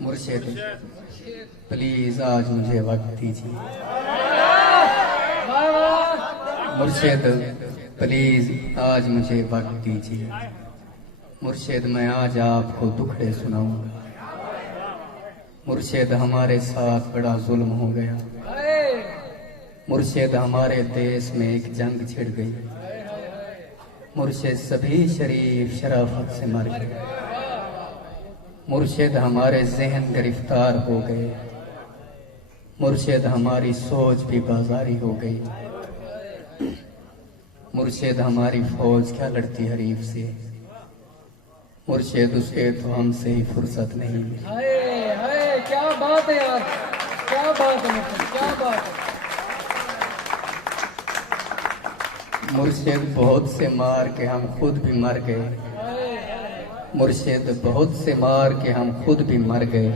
مرشد پلیز آج مجھے وقت دیجیے. مرشد پلیز آج مجھے وقت دیجیے. مرشد میں آج آپ کو دکھڑے سناؤں گا. مرشد ہمارے ساتھ بڑا ظلم ہو گیا. مرشد ہمارے دیس میں ایک جنگ چھڑ گئی. مرشد سبھی شریف شرافت سے مر گئے. مرشد ہمارے ذہن گرفتار ہو گئے. مرشد ہماری سوچ بھی بازاری ہو گئی. مرشد ہماری فوج کیا لڑتی حریف سے. مرشد اسے تو ہم سے ہی فرصت نہیں ملی. کیا بات ہے یار, کیا بات ہے, کیا بات ہے. مرشد بہت سے مار کے ہم خود بھی مر گئے. مرشد بہت سے مار کے ہم خود بھی مر گئے.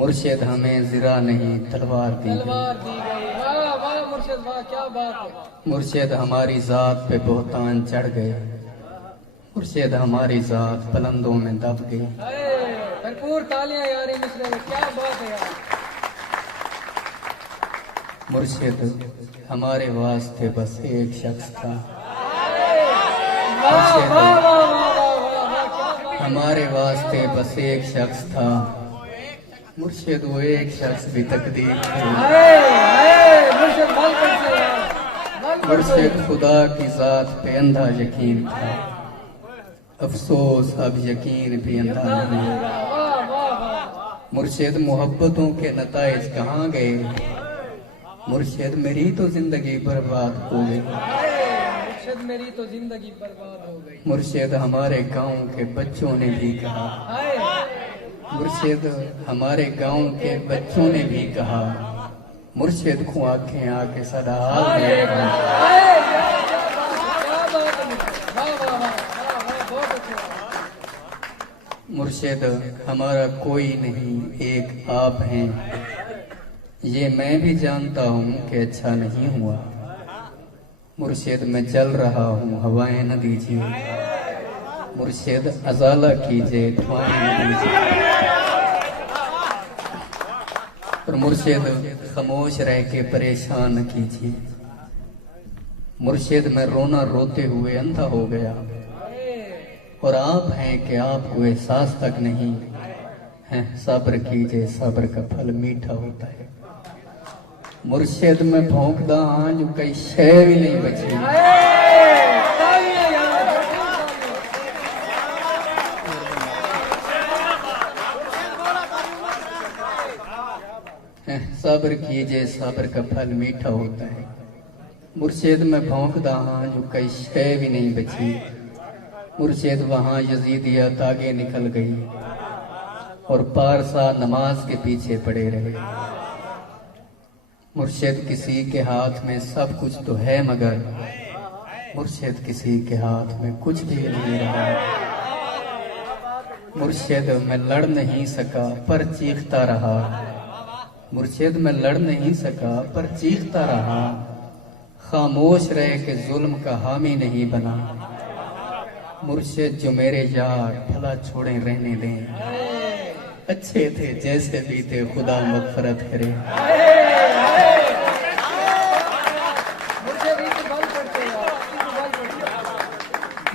مرشد ہمیں زرہ نہیں تلوار دی گئی. واہ واہ مرشد واہ, کیا بات ہے. مرشد ہماری ذات پہ بہتان چڑھ گئے. مرشد ہماری ذات بلندوں میں دب گئی. بھرپور تالیاں یار مشرے میں, کیا بات ہے یار. مرشد ہمارے واسطے بس ایک شخص تھا. ہمارے واسطے بس ایک شخص تھا. مرشد وہ ایک شخص بھی تقدیر تھی. مرشد خدا کی ذات پہ اندھا یقین تھا. افسوس اب یقین بھی اندھا نہیں ہے. مرشد محبتوں کے نتائج کہاں گئے. مرشد میری تو زندگی برباد ہو گئی. مرشد میری تو زندگی برباد ہو گئی. مرشد ہمارے گاؤں کے بچوں نے بھی کہا. مرشد ہمارے گاؤں کے بچوں نے بھی کہا. مرشد کو آنکھیں آ کے سدا حال دے گا. مرشد ہمارا کوئی نہیں, ایک آپ ہیں. یہ میں بھی جانتا ہوں کہ اچھا نہیں ہوا. مرشد میں چل رہا ہوں, ہوائیں نہ دیجیے. مرشد ازالہ کیجئے, دعائیں نہ دیجیے. اور مرشد خاموش رہ کے پریشان نہ کیجیے. مرشد میں رونا روتے ہوئے اندھا ہو گیا. اور آپ ہیں کہ آپ کو احساس تک نہیں ہے. صبر کیجئے, صبر کا پھل میٹھا ہوتا ہے. مرشد میں بھونکدا ہاں جو کئی شے بھی نہیں بچی. صبر کیجئے, صبر کا پھل میٹھا ہوتا ہے. مرشد میں بھونکدا ہاں جو کئی شے بھی نہیں بچی. مرشد وہاں یزیدیت آگے نکل گئی اور پارسا نماز کے پیچھے پڑے رہے. مرشد کسی کے ہاتھ میں سب کچھ تو ہے, مگر مرشد کسی کے ہاتھ میں کچھ بھی نہیں رہا. مرشد میں لڑ نہیں سکا پر چیختا رہا. مرشد میں لڑ نہیں سکا پر چیختا رہا. خاموش رہ کے ظلم کا حامی نہیں بنا. مرشد جو میرے یار بھلا چھوڑیں رہنے دیں. اچھے تھے جیسے بھی تھے, خدا مغفرت کرے.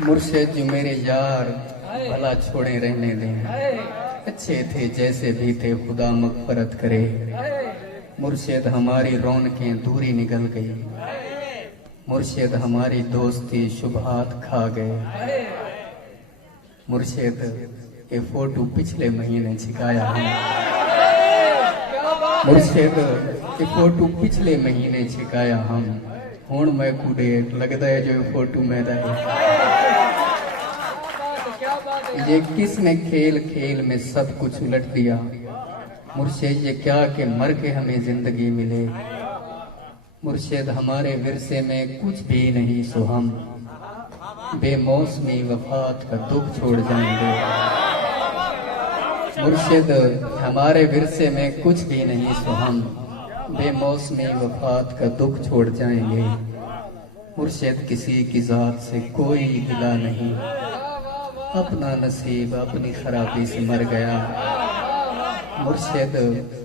مرشد جو میرے یار بھلا چھوڑیں رہنے دیں. اچھے تھے جیسے بھی تھے, خدا مغفرت کرے. مرشد ہماری رونقیں دوری نگل گئی. مرشد ہماری دوستی شبہات کھا گئے. مرشد یہ فوٹو پچھلے مہینے چھکایا ہم. مرشد یہ فوٹو پچھلے مہینے چھکایا ہم. ہون میں کو ڈیٹ لگتا ہے جو فوٹو میں رہے. یہ کس نے کھیل کھیل میں سب کچھ الٹ دیا. مرشد یہ کیا کہ مر کے ہمیں زندگی ملے. مرشد ہمارے ورثے میں کچھ بھی نہیں, سو ہم بے موسمی وفات کا دکھ چھوڑ جائیں گے. مرشد ہمارے ورثے میں کچھ بھی نہیں, سو ہم بے موسمی وفات کا دکھ چھوڑ جائیں گے. مرشد کسی کی ذات سے کوئی گلہ نہیں. اپنا نصیب اپنی خرابی سے مر گیا. مرشد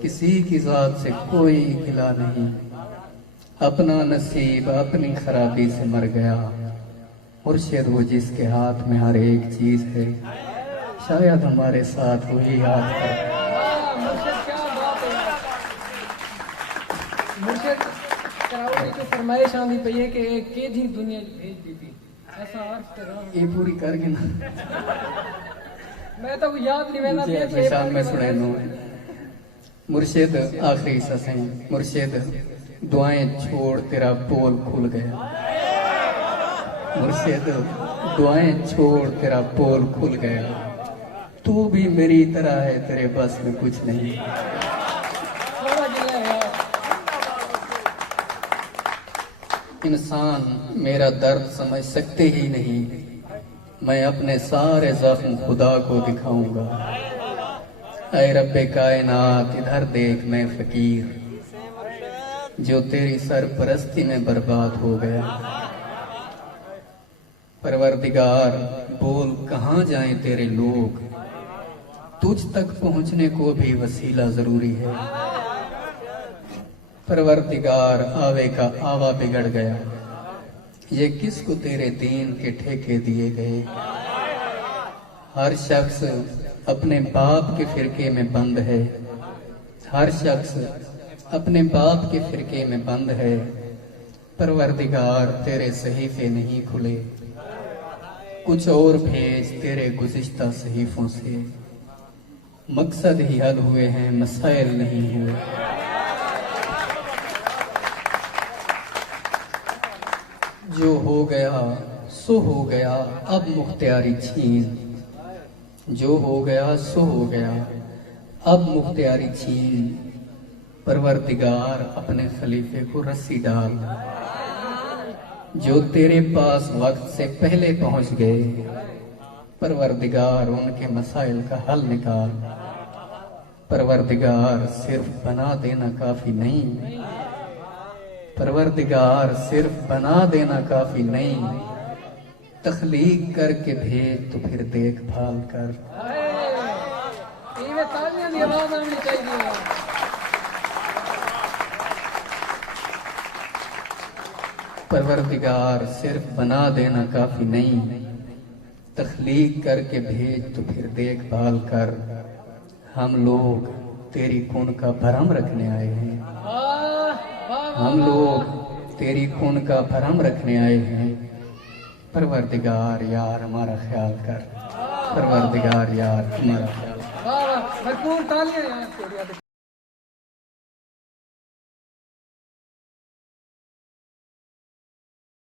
کسی کی ذات سے کوئی گلا نہیں، اپنا نصیب اپنی خرابی سے مر گیا۔ مرشد وہ جس کے ہاتھ میں ہر ایک چیز ہے، شاید ہمارے ساتھ وہی یاد کر۔ مرشد کیا بات ہے مرشد کراؤ جو فرمائش آندی پئی ہے کہ کے جی دنیا بھیج دی تھی ایسا عرض کر رہا ہوں یہ پوری کر کے نا میں تو یاد نہیں وینا جی اگلے سال میں سنے نو مرشد آخری سسیں مرشد دعائیں چھوڑ تیرا پول کھل گیا، مرشد دعائیں چھوڑ تیرا پول کھل گیا، تو بھی میری طرح ہے تیرے بس میں کچھ نہیں۔ تھوڑا گلا ہے یار انسان میرا درد سمجھ سکتے ہی نہیں، میں اپنے سارے زخم خدا کو دکھاؤں گا۔ اے رب کائنات ادھر دیکھ میں فقیر جو تیری سرپرستی میں برباد ہو گیا۔ پروردگار بول کہاں جائیں تیرے لوگ، تجھ تک پہنچنے کو بھی وسیلہ ضروری ہے۔ پروردگار آوے کا آوا بگڑ گیا، یہ کس کو تیرے دین کے ٹھیکے دیے گئے۔ ہر شخص اپنے باپ کے فرقے میں بند ہے، ہر شخص اپنے باپ کے فرقے میں بند ہے۔ پروردگار تیرے صحیفے نہیں کھلے، کچھ اور بھیج تیرے گزشتہ صحیفوں سے۔ مقصد ہی حل ہوئے ہیں مسائل نہیں ہوئے۔ جو ہو گیا سو ہو گیا اب مختیاری چھین، جو ہو گیا سو ہو گیا اب مختیاری چھین۔ پروردگار اپنے خلیفے کو رسی ڈال، جو تیرے پاس وقت سے پہلے پہنچ گئے۔ پروردگار ان کے مسائل کا حل نکال۔ پروردگار صرف بنا دینا کافی نہیں، پروردگار صرف بنا دینا کافی نہیں، تخلیق کر کے بھیج تو پھر دیکھ بھال کر۔ یہ تالیاں دی آواز آنی چاہیے۔ پروردگار صرف بنا دینا کافی نہیں، تخلیق کر کے بھیج تو پھر دیکھ بھال کر۔ ہم لوگ تیری کن کا بھرم رکھنے آئے ہیں، ہم لوگ تیری کن کا بھرم رکھنے آئے ہیں۔ پروردگار یار ہمارا خیال کر، پروردگار یار ہمارا خیال کر۔ واہ واہ بھرپور تالیاں یار